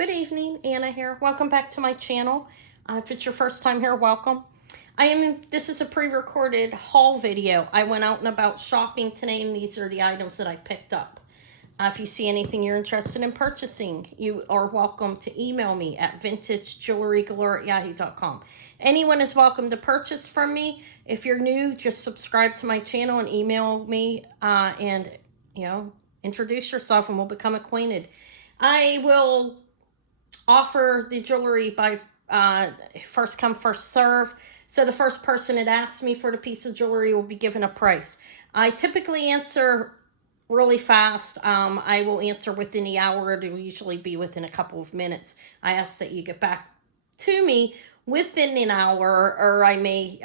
Good evening, Anna here. Welcome back to my channel. If it's your first time here, welcome. This is a pre-recorded haul video. I went out and about shopping today, and these are the items that I picked up. If you see anything you're interested in purchasing, you are welcome to email me at vintagejewelrygalore@yahoo.com. Anyone is welcome to purchase from me. If you're new, just subscribe to my channel and email me and introduce yourself and we'll become acquainted. I will offer the jewelry by first come, first serve. So the first person that asks me for the piece of jewelry will be given a price. I typically answer really fast. I will answer within the hour. It will usually be within a couple of minutes. I ask that you get back to me within an hour, or I may,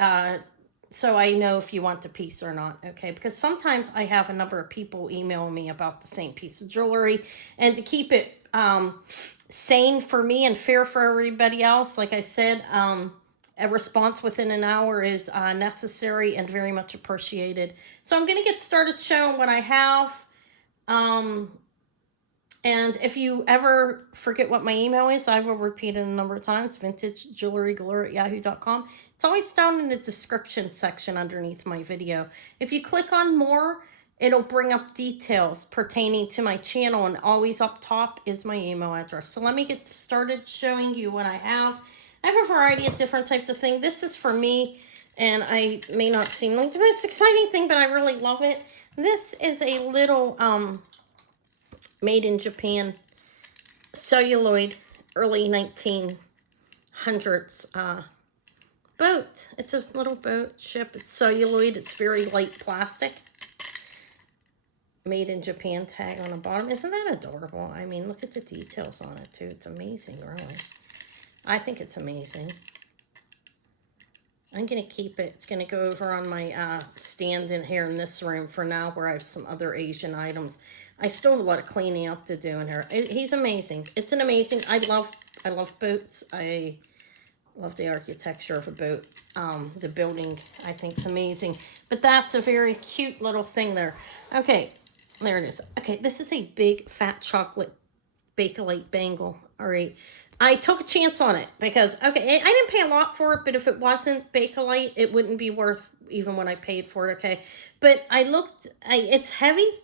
so I know if you want the piece or not, okay? Because sometimes I have a number of people email me about the same piece of jewelry, and to keep it sane for me and fair for everybody else, like I said, a response within an hour is necessary and very much appreciated. So I'm going to get started showing what I have. And if you ever forget what my email is, I will repeat it a number of times. vintagejewelrygalore@yahoo.com. It's always down in the description section underneath my video. If you click on more, it'll bring up details pertaining to my channel, and always up top is my email address. So let me get started showing you what I have. I have a variety of different types of things. This is for me, and I may not seem like the most exciting thing, but I really love it. This is a little made in Japan celluloid early 1900s boat. It's a little boat ship. It's celluloid. It's very light plastic. Made in Japan tag on the bottom. Isn't that adorable? I mean, look at the details on it too. It's amazing, really. I think it's amazing. I'm going to keep it. It's going to go over on my stand in here in this room for now, where I have some other Asian items. I still have a lot of cleaning up to do in here. He's amazing. It's an amazing, I love boats. I love the architecture of a boat. The building, I think, is amazing. But that's a very cute little thing there. Okay, there it is. Okay, this is a big fat chocolate Bakelite bangle. All right. I took a chance on it because, okay, I didn't pay a lot for it, but if it wasn't Bakelite, it wouldn't be worth even what I paid for it, okay? But I looked, it's heavy,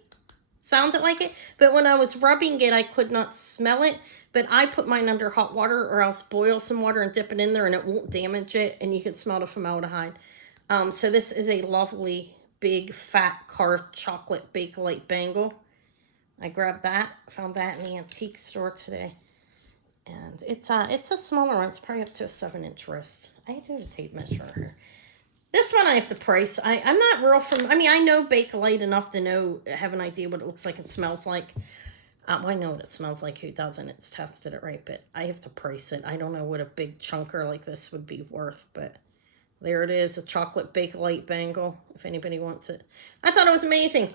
sounded like it, but when I was rubbing it, I could not smell it. But I put mine under hot water, or else boil some water and dip it in there, and it won't damage it, and you can smell the formaldehyde. So this is a lovely, big, fat, carved chocolate Bakelite bangle. I grabbed that, found that in the antique store today. And it's a smaller one. It's probably up to a 7-inch wrist. I do a tape measure here. This one I have to price. I'm not real I mean, I know Bakelite enough to have an idea what it looks like and smells like. Well, I know what it smells like. Who doesn't? It's tested it, right? But I have to price it. I don't know what a big chunker like this would be worth, but there it is, a chocolate Bakelite bangle, if anybody wants it. I thought it was amazing.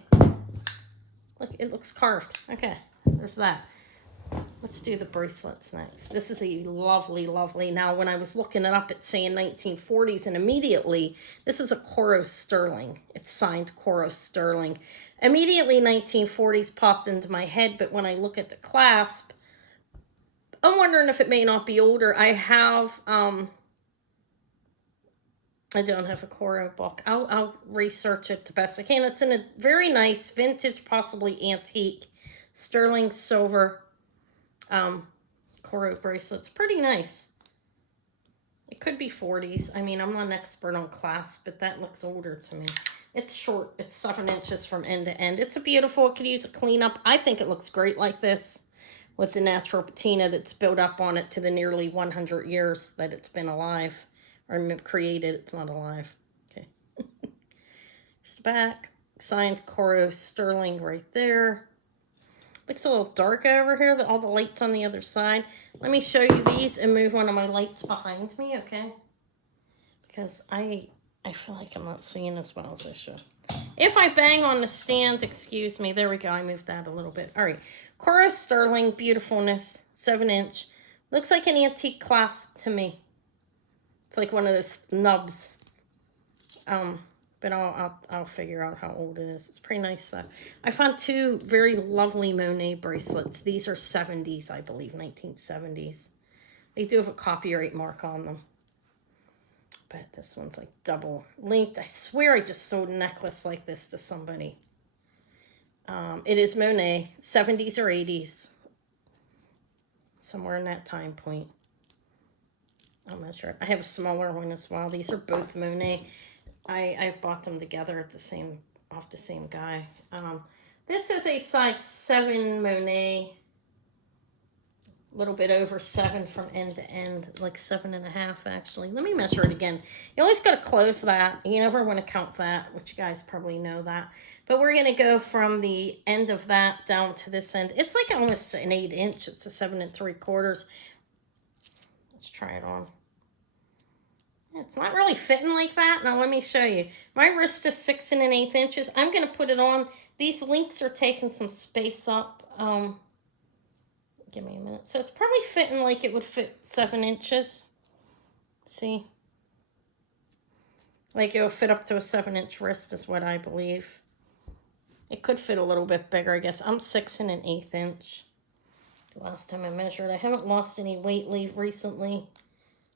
Look, it looks carved. Okay, there's that. Let's do the bracelets next. This is a lovely, lovely. Now, when I was looking it up, it's saying 1940s, and immediately, this is a Coro sterling. It's signed Coro sterling. Immediately, 1940s popped into my head, but when I look at the clasp, I'm wondering if it may not be older. I have, I don't have a Coro book. I'll research it the best I can. It's in a very nice vintage, possibly antique, sterling silver Coro bracelets. Pretty nice. It could be 40s. I mean, I'm not an expert on clasp, but that looks older to me. It's short. It's 7 inches from end to end. It's a beautiful. It could use a cleanup. I think it looks great like this, with the natural patina that's built up on it to the nearly 100 years that it's been alive, or created. It's not alive. Okay. Here's the back. Signed Coro sterling right there. Looks a little dark over here, all the lights on the other side. Let me show you these and move one of my lights behind me, okay? Because I feel like I'm not seeing as well as I should. If I bang on the stand, excuse me. There we go. I moved that a little bit. All right. Coro sterling, beautifulness, 7-inch. Looks like an antique clasp to me. It's like one of those nubs. But I'll figure out how old it is. It's pretty nice though. I found two very lovely Monet bracelets. These are 70s, I believe, 1970s. They do have a copyright mark on them. But this one's like double linked. I swear I just sold a necklace like this to somebody. It is Monet, 70s or 80s. Somewhere in that time point. I'm not sure. I have a smaller one as well. These are both Monet. I bought them together at off the same guy. This is a size 7 Monet. A little bit over 7 from end to end, like 7.5 actually. Let me measure it again. You always got to close that. You never want to count that, which you guys probably know that. But we're going to go from the end of that down to this end. It's like almost an 8 inch. It's a 7 3/4. Let's try it on. It's not really fitting like that. Now let me show you. My wrist is 6 1/8 inches. I'm going to put it on. These links are taking some space up. Give me a minute. So it's probably fitting like it would fit 7 inches. See? Like it will fit up to a 7-inch wrist is what I believe. It could fit a little bit bigger, I guess. I'm 6 1/8 inch. The last time I measured. I haven't lost any weight recently.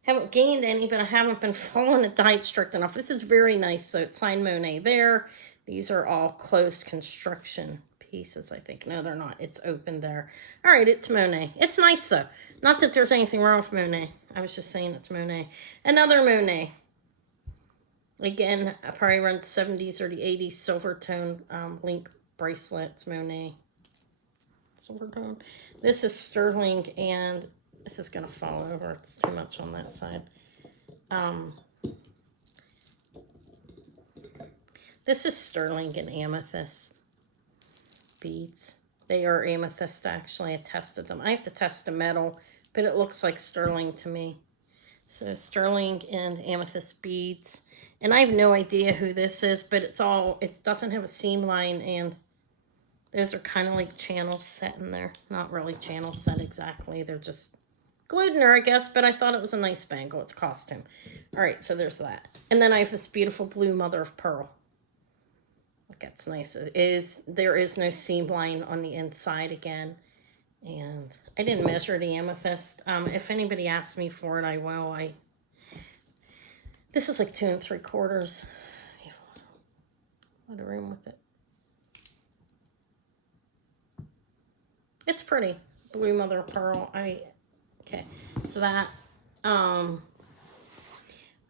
Haven't gained any, but I haven't been following a diet strict enough. This is very nice. So it's signed Monet there. These are all closed construction pieces, I think. No, they're not. It's open there. All right, it's Monet. It's nice, though. Not that there's anything wrong with Monet. I was just saying it's Monet. Another Monet. Again, I probably run the 70s or the 80s silver tone link bracelets, Monet. Silver tone. This is sterling, and this is going to fall over. It's too much on that side. This is sterling and amethyst beads. They are amethyst, actually. I tested them. I have to test the metal, but it looks like sterling to me. So sterling and amethyst beads. And I have no idea who this is, but it doesn't have a seam line, and those are kind of like channels set in there. Not really channel set exactly. They're just glued in there, I guess, but I thought it was a nice bangle. It's costume. All right, so there's that. And then I have this beautiful blue mother of pearl. Look, that's nice. There is no seam line on the inside again. And I didn't measure the amethyst. If anybody asks me for it, I will. This is like 2 3/4. A lot of room with it. It's pretty. Blue mother of pearl. Okay, so that. I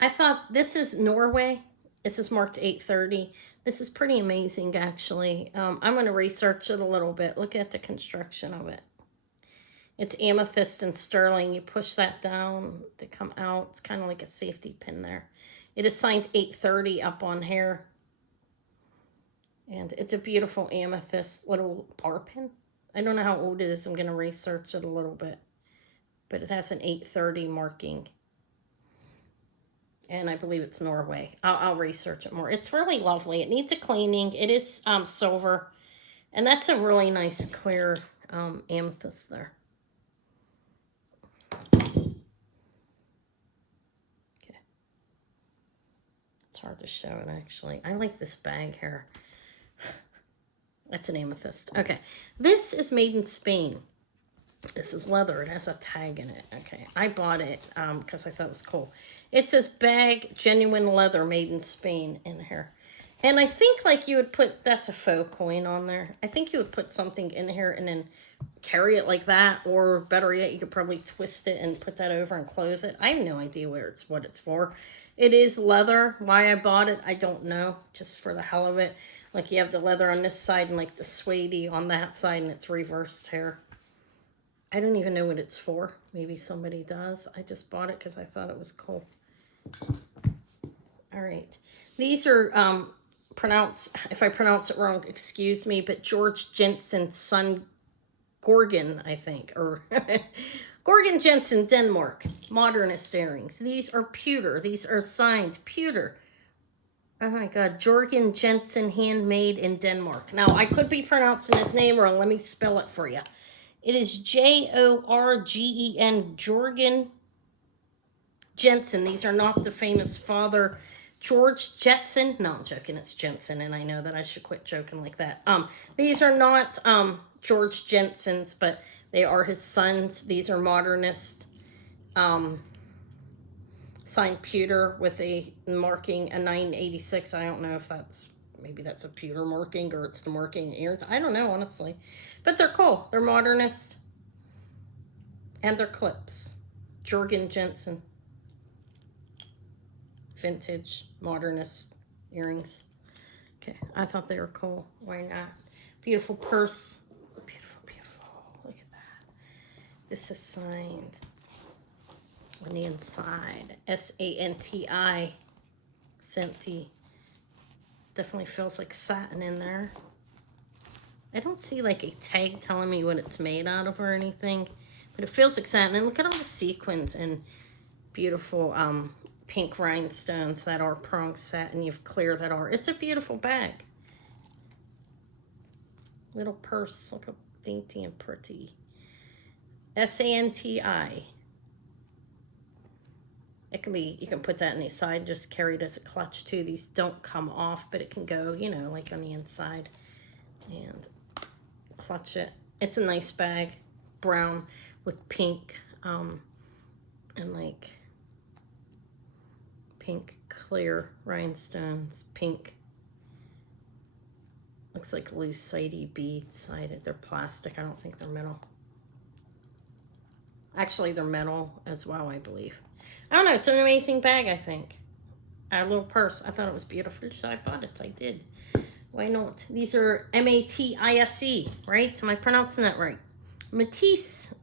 thought this is Norway. This is marked 830. This is pretty amazing, actually. I'm going to research it a little bit. Look at the construction of it. It's amethyst and sterling. You push that down to come out. It's kind of like a safety pin there. It is signed 830 up on here. And it's a beautiful amethyst little bar pin. I don't know how old it is. I'm going to research it a little bit. But it has an 830 marking. And I believe it's Norway. I'll research it more. It's really lovely. It needs a cleaning. It is silver. And that's a really nice clear amethyst there. Okay. It's hard to show it, actually. I like this bag here. That's an amethyst. Okay. This is made in Spain. This is leather. It has a tag in it. Okay. I bought it because I thought it was cool. It says bag, genuine leather, made in Spain in here. And I think like you would put, that's a faux coin on there. I think you would put something in here and then carry it like that. Or better yet, you could probably twist it and put that over and close it. I have no idea what it's for. It is leather. Why I bought it, I don't know. Just for the hell of it. Like you have the leather on this side and like the suede on that side, and it's reversed here. I don't even know what it's for. Maybe somebody does. I just bought it because I thought it was cool. All right. These are pronounced, if I pronounce it wrong, excuse me, but Jorgen Jensen's son, Jorgen, I think, or Jorgen Jensen, Denmark, Modernist earrings. These are pewter. These are signed pewter. Oh my God, Jorgen Jensen, handmade in Denmark. Now, I could be pronouncing his name wrong. Let me spell it for you. It is Jorgen, Jorgen Jensen. These are not the famous father George Jetson. No, I'm joking. It's Jensen, and I know that I should quit joking like that. These are not George Jensen's, but they are his sons. These are modernist. Signed pewter with a marking, a 986. I don't know if that's, maybe that's a pewter marking or it's the marking ears. I don't know, honestly. But they're cool. They're modernist. And they're clips. Jorgen Jensen. Vintage, modernist earrings. Okay, I thought they were cool. Why not? Beautiful purse. Beautiful, beautiful. Look at that. This is signed on the inside. S-A-N-T-I. Senti. Definitely feels like satin in there. I don't see like a tag telling me what it's made out of or anything, but it feels like satin. And look at all the sequins and beautiful pink rhinestones that are prong satin. You've clear that are. It's a beautiful bag. Little purse. Look how dainty and pretty. S-A-N-T-I. It can be, you can put that on the side, just carry it as a clutch too. These don't come off, but it can go, you know, like on the inside. And clutch it. It's a nice bag. Brown with pink. And like pink clear rhinestones. Pink. Looks like loose sidey beads sided. They're plastic. I don't think they're metal. Actually, they're metal as well, I believe. I don't know. It's an amazing bag, I think. A little purse. I thought it was beautiful, so I bought it. I did. Why not? These are M-A-T-I-S-E, right? Am I pronouncing that right? Matisse.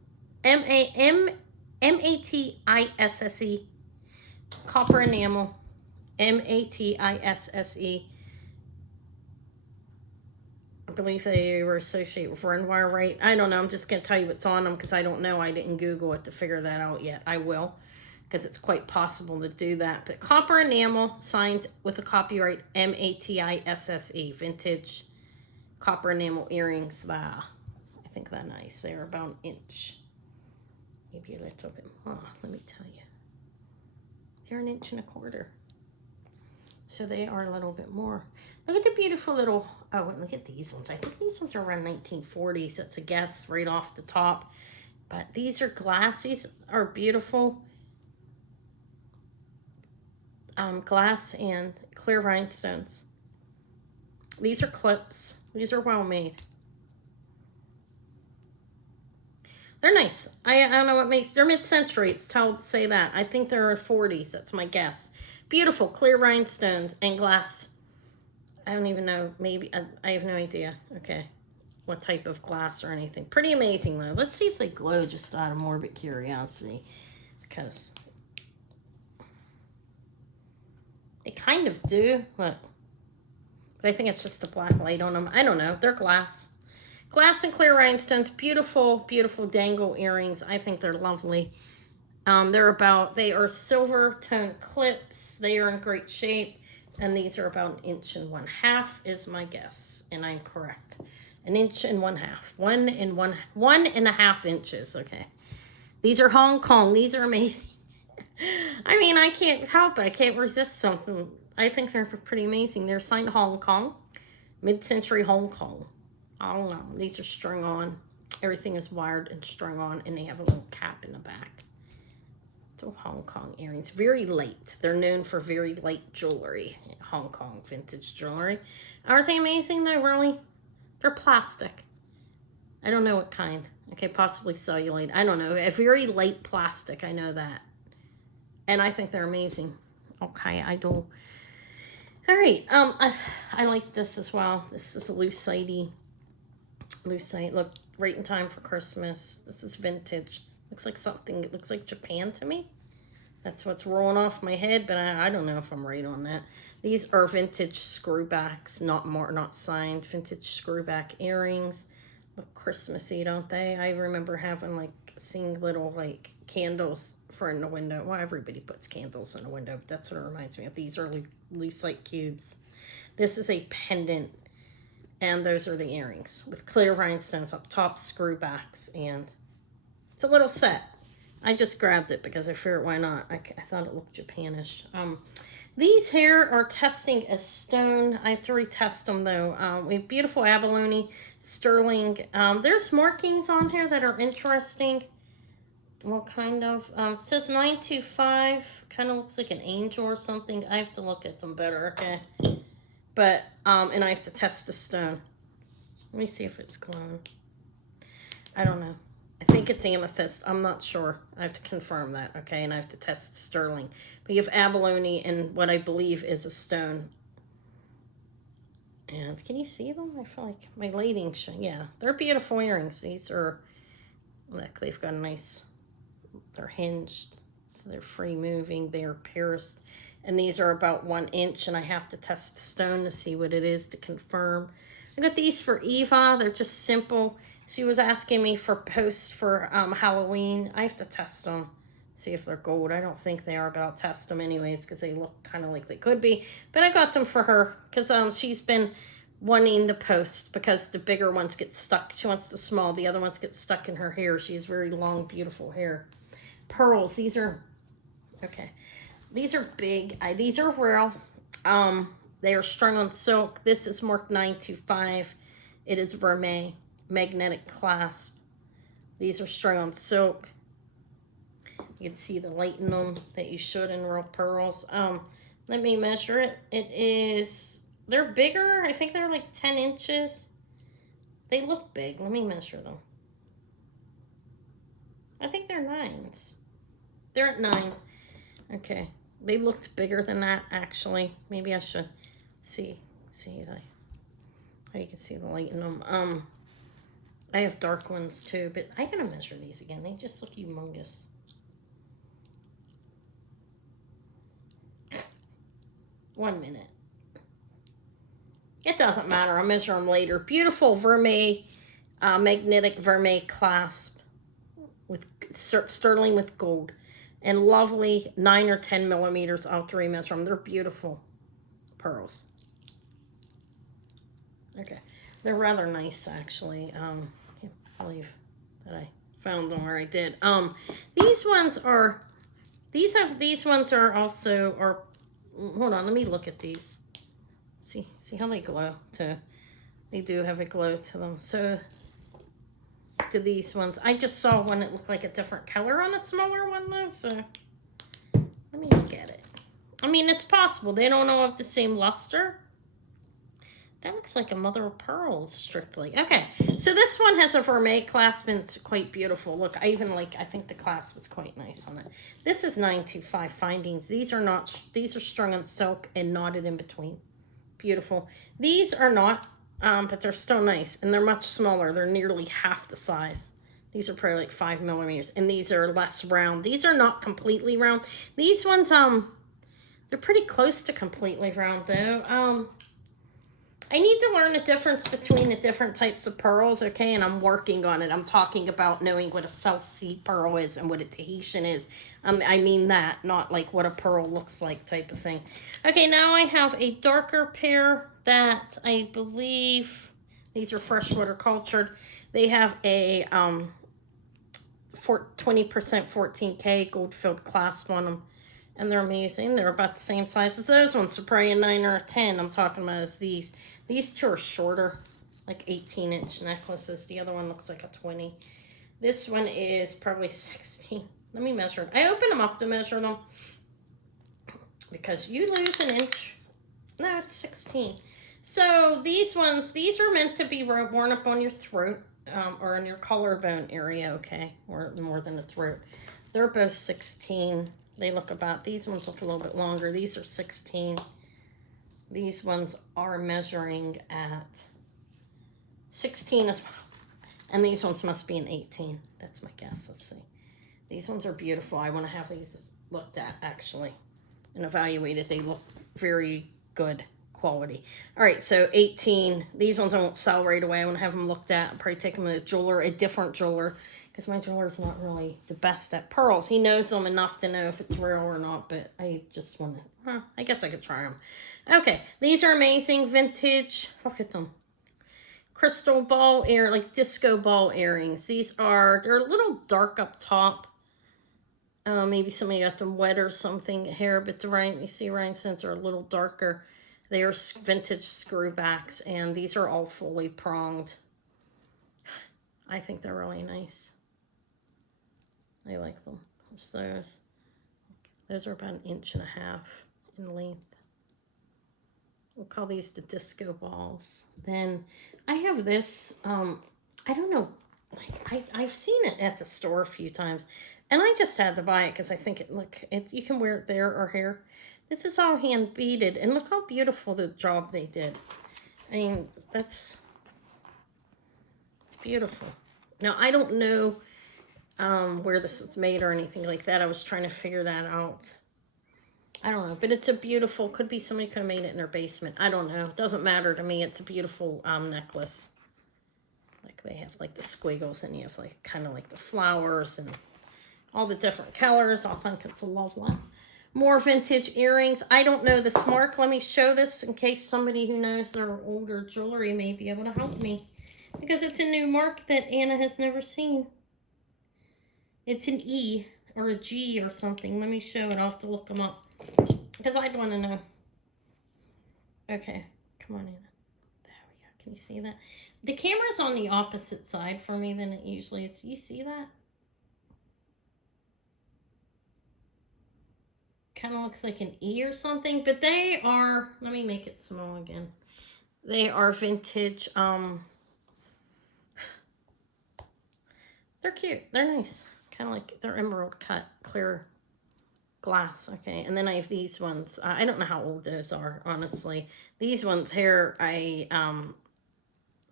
M-A-T-I-S-S-E. Copper enamel. M-A-T-I-S-S-E. I believe they were associated with Renoir, right? I don't know. I'm just going to tell you what's on them because I don't know. I didn't Google it to figure that out yet. I will, because it's quite possible to do that. But copper enamel, signed with a copyright M-A-T-I-S-S-E. Vintage copper enamel earrings. I think they're nice. They're about an inch. Maybe a little bit more. Let me tell you. They're 1.25 inches. So they are a little bit more. Look at the beautiful little, oh, and look at these ones. I think these ones are around 1940s. That's a guess right off the top. But these are glass. These are beautiful. Glass and clear rhinestones. These are clips. These are well made. They're nice. I don't know what makes, they're mid-century. It's told to say that. I think they're 40s. That's my guess. Beautiful clear rhinestones and glass. I don't even know. Maybe, I have no idea. Okay. What type of glass or anything. Pretty amazing though. Let's see if they glow just out of morbid curiosity. Because they kind of do. Look. But I think it's just the black light on them. I don't know. They're glass. Glass and clear rhinestones. Beautiful, beautiful dangle earrings. I think they're lovely. They are silver tone clips. They are in great shape. And these are about 1.5 inches is my guess. And I'm correct. 1.5 inches. 1.5 inches. Okay. These are Hong Kong. These are amazing. I mean, I can't help it. I can't resist something. I think they're pretty amazing. They're signed Hong Kong. Mid-century Hong Kong. I don't know. These are strung on. Everything is wired and strung on. And they have a little cap in the back. So Hong Kong earrings. Very light. They're known for very light jewelry. Hong Kong vintage jewelry. Aren't they amazing though, really? They're plastic. I don't know what kind. Okay, possibly cellulite. I don't know. A very light plastic. I know that. And I think they're amazing. Okay, I do. All right. I like this as well. This is a lucite. Lucite. Look, right in time for Christmas. This is vintage. Looks like something, it looks like Japan to me. That's what's rolling off my head, but I don't know if I'm right on that. These are vintage screwbacks, not signed. Vintage screwback earrings. Look Christmassy, don't they? I remember having, like, seeing little, like, candles for in the window. Well, everybody puts candles in the window, but that's what it reminds me of. These are lucite cubes. This is a pendant, and those are the earrings with clear rhinestones up top, screwbacks, and it's a little set. I just grabbed it because I figured why not. I thought it looked Japanish. These here are testing as stone. I have to retest them though. We have beautiful abalone, sterling. There's markings on here that are interesting. What kind of? It says 925. Kind of looks like an angel or something. I have to look at them better, okay? But, and I have to test the stone. Let me see if it's glowing. I don't know. I think it's amethyst. I'm not sure. I have to confirm that, okay? And I have to test sterling. But you have abalone and what I believe is a stone. And can you see them? I feel like my lighting, yeah. They're beautiful earrings. These are, look, they've got a nice, they're hinged. So they're free moving. They are pierced. And these are about 1 inch. And I have to test stone to see what it is to confirm. I got these for Eva. They're just simple. She was asking me for posts for Halloween. I have to test them, see if they're gold. I don't think they are, but I'll test them anyways because they look kind of like they could be. But I got them for her because she's been wanting the post because the bigger ones get stuck. She wants the small. The other ones get stuck in her hair. She has very long, beautiful hair. Pearls. These are, okay. These are big. These are real. They are strung on silk. This is marked 925. It is vermeil. Magnetic clasp. These are strung on silk. You can see the light in them that you should in real pearls. Let me measure it. It is, they're bigger. I think they're like 10 inches. They look big. Let me measure them. I think they're 9s. They're at 9. Okay. They looked bigger than that, actually. Maybe I should see how you can see the light in them. I have dark ones too, but I gotta measure these again. They just look humongous. One minute. It doesn't matter. I'll measure them later. Beautiful vermeil, magnetic vermeil clasp with sterling with gold. And lovely 9 or 10 millimeters. I'll have to remeasure them. They're beautiful pearls. Okay. They're rather nice, actually. I can't believe that I found them where I did. These ones are, these ones are also, hold on, let me look at these. See how they glow too. They do have a glow to them. So, to these ones. I just saw one that looked like a different color on a smaller one though, so let me look at it. I mean, it's possible. They don't all have the same luster. That looks like a mother of pearl, strictly. Okay, so this one has a vermeil clasp and it's quite beautiful. Look, I think the clasp is quite nice on it. This is 925 findings. These are not, these are strung on silk and knotted in between. Beautiful. These are not, but they're still nice and they're much smaller. They're nearly half the size. These are probably like 5 millimeters and these are less round. These are not completely round. These ones, they're pretty close to completely round though. I need to learn the difference between the different types of pearls, okay? And I'm working on it. I'm talking about knowing what a South Sea pearl is and what a Tahitian is. I mean that, not like what a pearl looks like type of thing. Okay, now I have a darker pair that I believe, these are freshwater cultured. They have a 20% 14K gold-filled clasp on them. And they're amazing. They're about the same size as those ones. So probably a 9 or a 10 I'm talking about is these. These two are shorter, like 18-inch necklaces. The other one looks like a 20. This one is probably 16. Let me measure it. I open them up to measure them because you lose an inch. No, it's 16. So these ones, these are meant to be worn up on your throat or in your collarbone area, okay? Or more than the throat. They're both 16. They look about, these ones look a little bit longer. These are 16. These ones are measuring at 16 as well. And these ones must be an 18. That's my guess. Let's see. These ones are beautiful. I want to have these looked at, actually, and evaluated. They look very good quality. All right, so 18. These ones I won't sell right away. I want to have them looked at. I'll probably take them to a jeweler, a different jeweler, because my jeweler's not really the best at pearls. He knows them enough to know if it's real or not, but I just want to, I guess I could try them. Okay, these are amazing. Vintage. Look at them. Crystal ball like disco ball earrings. These are, they're a little dark up top. Maybe somebody got them wet or something here, but the you see rhinestones are a little darker. They are vintage screwbacks, and these are all fully pronged. I think they're really nice. I like them. There's those. Those are about 1.5 inches in length. We'll call these the disco balls. Then I have this, I don't know, like I've seen it at the store a few times, and I just had to buy it because I think you can wear it there or here. This is all hand beaded, and look how beautiful the job they did. I mean, it's beautiful. Now, I don't know where this was made or anything like that. I was trying to figure that out. I don't know, but it's a beautiful, could be somebody could have made it in their basement. I don't know. It doesn't matter to me. It's a beautiful necklace. Like they have like the squiggles, and you have like kind of like the flowers and all the different colors. I think it's a lovely. More vintage earrings. I don't know this mark. Let me show this in case somebody who knows their older jewelry may be able to help me. Because it's a new mark that Anna has never seen. It's an E or a G or something. Let me show it. I'll have to look them up. Because I'd want to know. Okay. Come on, Anna. There we go. Can you see that? The camera's on the opposite side for me than it usually is. You see that? Kind of looks like an E or something. But they are... Let me make it small again. They are vintage. They're cute. They're nice. Kind of like they're emerald cut, clear glass. Okay, and then I have these ones. I don't know how old those are, honestly. These ones here,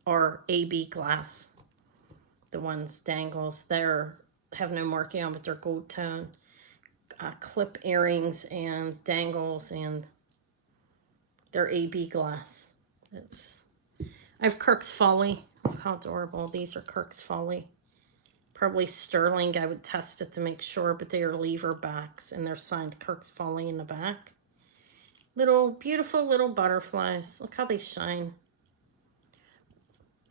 are AB glass. The ones dangles. Have no marking on, but they're gold tone. Clip earrings and dangles, and they're AB glass. I have Kirks Folly. Look how adorable. These are Kirks Folly. Probably sterling. I would test it to make sure, but they are lever backs, and they're signed Kirks Folly in the back. Little, beautiful little butterflies. Look how they shine.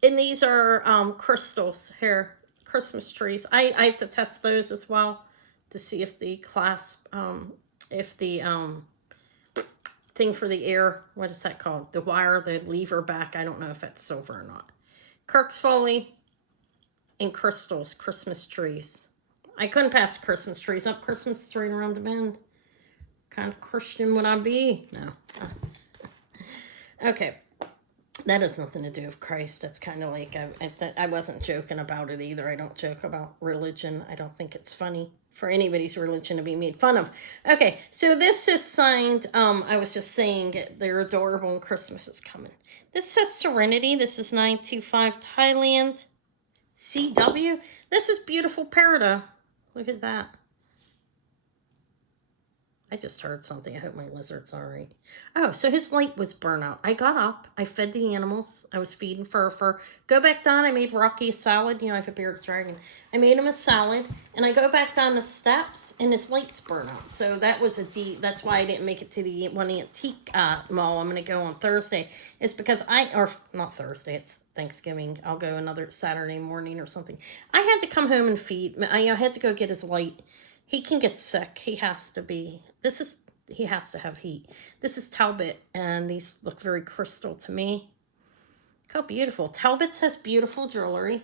And these are crystals here, Christmas trees. I have to test those as well to see if the clasp, if the thing for the air, what is that called? The wire, the lever back, I don't know if that's silver or not. Kirks Folly. And crystals, Christmas trees. I couldn't pass Christmas trees up. Christmas tree around the bend. What kind of Christian would I be? No. Okay. That has nothing to do with Christ. That's kind of like, I wasn't joking about it either. I don't joke about religion. I don't think it's funny for anybody's religion to be made fun of. Okay, so this is signed, I was just saying, they're adorable and Christmas is coming. This says Serenity. This is 925 Thailand. CW. This is beautiful Peridot. Look at that. I just heard something. I hope my lizard's all right. Oh, so his light was burnt out. I got up. I fed the animals. I was feeding fur. Go back down. I made Rocky a salad. You know, I have a bearded dragon. I made him a salad, and I go back down the steps, and his light's burnt out. So that was that's why I didn't make it to the one antique mall. I'm going to go on Thursday. It's because not Thursday. It's Thanksgiving. I'll go another Saturday morning or something. I had to come home and feed. I had to go get his light. He can get sick. He has to have heat. This is Talbot, and these look very crystal to me. Look how beautiful. Talbot's has beautiful jewelry.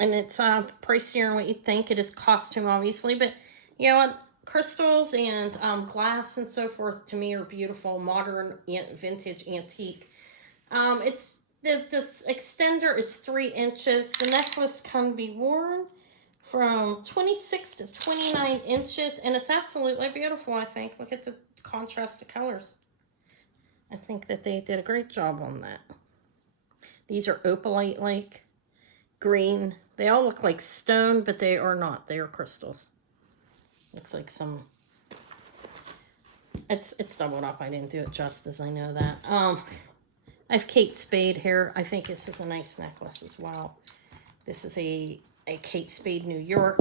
And it's pricier than what you'd think. It is costume, obviously, but you know what? Crystals and glass and so forth, to me, are beautiful, modern, vintage, antique. This extender is 3 inches. The necklace can be worn from 26 to 29 inches, and it's absolutely beautiful, I think. Look at the contrast of colors. I think that they did a great job on that. These are opalite-like, green. They all look like stone, but they are not. They are crystals. Looks like some... It's doubled up. I didn't do it justice, I know that. I have Kate Spade here. I think this is a nice necklace as well. This is a Kate Spade New York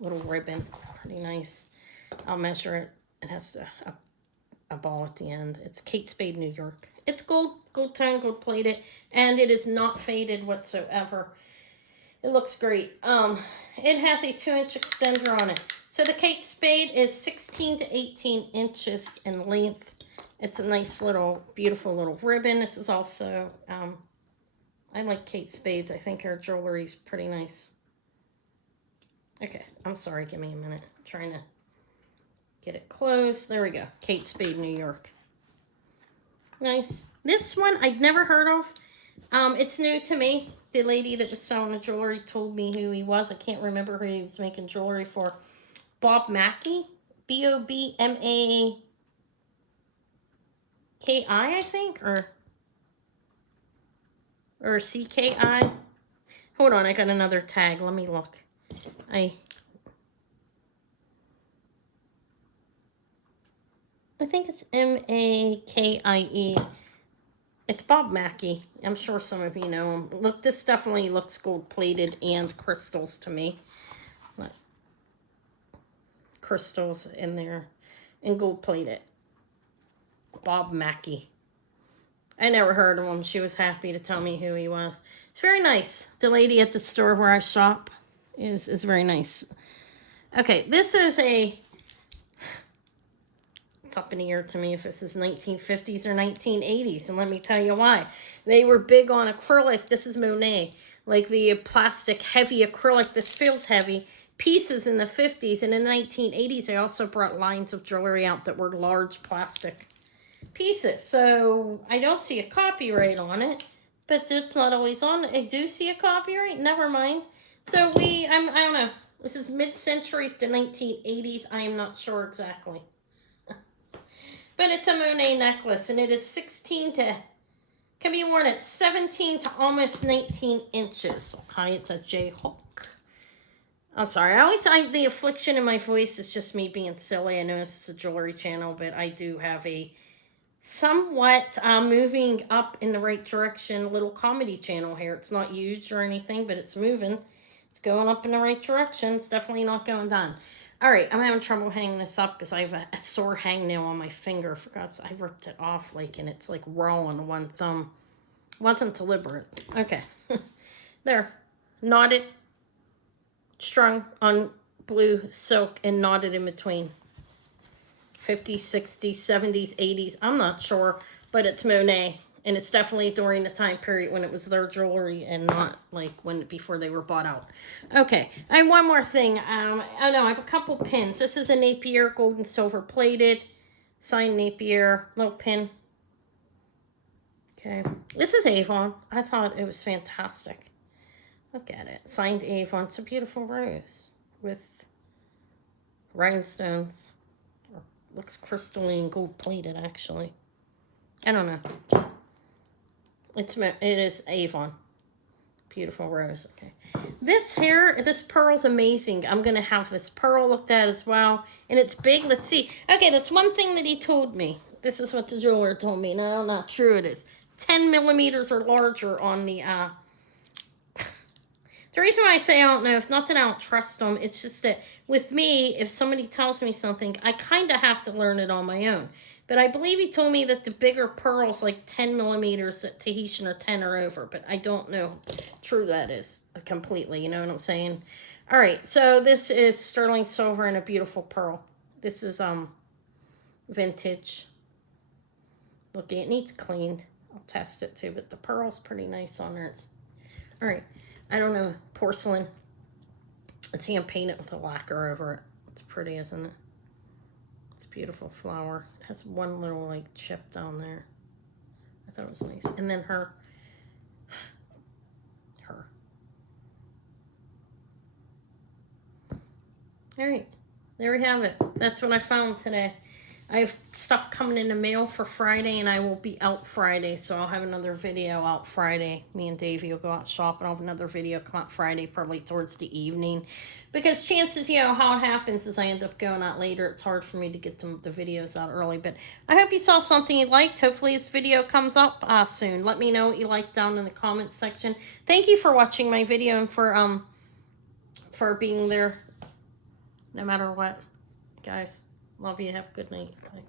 little ribbon, pretty nice. I'll measure it. It has a ball at the end. It's Kate Spade New York. It's gold tone, gold plated, and it is not faded whatsoever. It looks great. it has a 2-inch extender on it. So the Kate Spade is 16 to 18 inches in length. It's a nice little, beautiful little ribbon. This is also, I like Kate Spades. I think her jewelry's pretty nice. Okay, I'm sorry, give me a minute. I'm trying to get it closed. There we go. Kate Spade, New York. Nice. This one I'd never heard of. It's new to me. The lady that was selling the jewelry told me who he was. I can't remember who he was making jewelry for. Bob Mackie. Bobmaki, I think, or CKI. Hold on, I got another tag. Let me look. I think it's Makie. It's Bob Mackie. I'm sure some of you know him. Look, this definitely looks gold-plated and crystals to me. Look. Crystals in there and gold-plated. Bob Mackie. I never heard of him. She was happy to tell me who he was. It's very nice. The lady at the store where I shop is very nice. Okay, this is a... It's up in the air to me if this is 1950s or 1980s, and let me tell you why. They were big on acrylic. This is Monet. Like the plastic, heavy acrylic. This feels heavy. Pieces in the 50s, and in the 1980s, they also brought lines of jewelry out that were large plastic pieces. So I don't see a copyright on it, but it's not always on. I do see a copyright. Never mind. So I don't know. This is mid-centuries to 1980s. I am not sure exactly. But it's a Monet necklace, and it is 16 to, can be worn at 17 to almost 19 inches. Okay, it's a J-hook. I'm sorry, the affliction in my voice is just me being silly. I know this is a jewelry channel, but I do have a somewhat moving up in the right direction little comedy channel here. It's not huge or anything, but it's moving. It's going up in the right direction. It's definitely not going down. All right, I'm having trouble hanging this up because I have a sore hangnail on my finger. I forgot, I ripped it off, and it's like raw on one thumb. Wasn't deliberate. Okay. There. Knotted, strung on blue silk, and knotted in between. 50s, 60s, 70s, 80s. I'm not sure, but it's Monet. And it's definitely during the time period when it was their jewelry and not like before they were bought out. Okay, I have one more thing. I have a couple pins. This is a Napier, gold and silver plated. Signed Napier, little pin. Okay, this is Avon. I thought it was fantastic. Look at it. Signed Avon. It's a beautiful rose with rhinestones. Looks crystalline, gold plated actually. I don't know. It is Avon. Beautiful rose. Okay. This pearl's amazing. I'm going to have this pearl looked at as well. And it's big. Let's see. Okay, that's one thing that he told me. This is what the jeweler told me. No, not true it is. 10 millimeters or larger on the... The reason why I say I don't know, it's not that I don't trust them. It's just that with me, if somebody tells me something, I kind of have to learn it on my own. But I believe he told me that the bigger pearls, like 10 millimeters at Tahitian, are 10 or over. But I don't know true that is completely. You know what I'm saying? All right. So this is sterling silver and a beautiful pearl. This is vintage. Look, it needs cleaned. I'll test it too. But the pearl's pretty nice on there. All right. I don't know. Porcelain. It's hand painted with a lacquer over it. It's pretty, isn't it? Beautiful flower. It has one little like chip down there. I thought it was nice. And then her. All right, there we have it. That's what I found today. I have stuff coming in the mail for Friday, and I will be out Friday, so I'll have another video out Friday. Me and Davey will go out shopping. I'll have another video come out Friday, probably towards the evening. Because chances, how it happens is I end up going out later. It's hard for me to get the videos out early. But I hope you saw something you liked. Hopefully this video comes up soon. Let me know what you liked down in the comments section. Thank you for watching my video and for being there no matter what. Guys, love you. Have a good night. Bye.